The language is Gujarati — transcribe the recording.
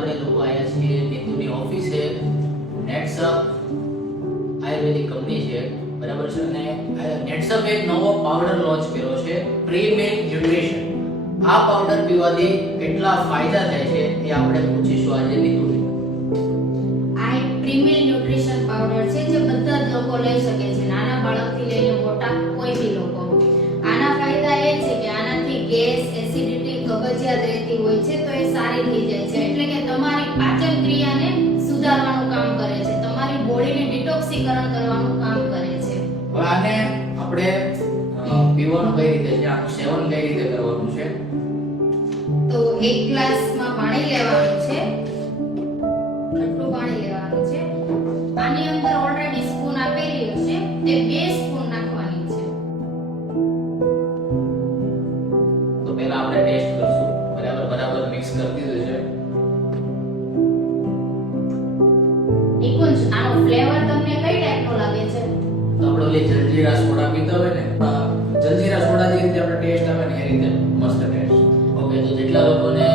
આપણે લોકો આવ્યા છીએ, નીતુની ઓફિસે નેટસઅપ આયુર્વેદિક કંપની છે, બરાબર છે? અને નેટસઅપ એક નવો પાવડર લોન્ચ કર્યો છે પ્રી ન્યુટ્રિશન આ પાવડર પીવાથી કેટલા ફાયદા થાય છે એ આપણે પૂછીશું આજે નીતુને. આ ન્યુટ્રિશન પાવડર છે જે બધા જ લોકો લઈ શકે છે. નાના બાળકથી લઈને મોટા કોઈ બી લોકો. આના ફાયદા એ છે કે આનાથી ગેસ એસિડિટી કબજિયાત રહેતી હોય છે તો એ સારી થઈ જાય છે. એટલે બોડીને કરવાનું કામ કરે છે. હવે આને આપણે પીવાનું કઈ રીતે છે? આનું સેવન કઈ રીતે કરવાનું છે? તો એક ગ્લાસમાં પાણી લેવાનું છે. આટલું પાણી લેવાનું છે. આની અંદર ઓલરેડી સ્પૂન આપેલી હશે. તે બે ફ્લેવર તમને કઈ ટાઈપનો લાગે છે? તો આપણે ઓલી જલજીરા સોડા પીતા હોય ને જલજીરા સોડા જે રીતે આપણે ટેસ્ટ આવે ને એ રીતે મસ્ત ટેસ્ટ. ઓકે તો જેટલા લોકોને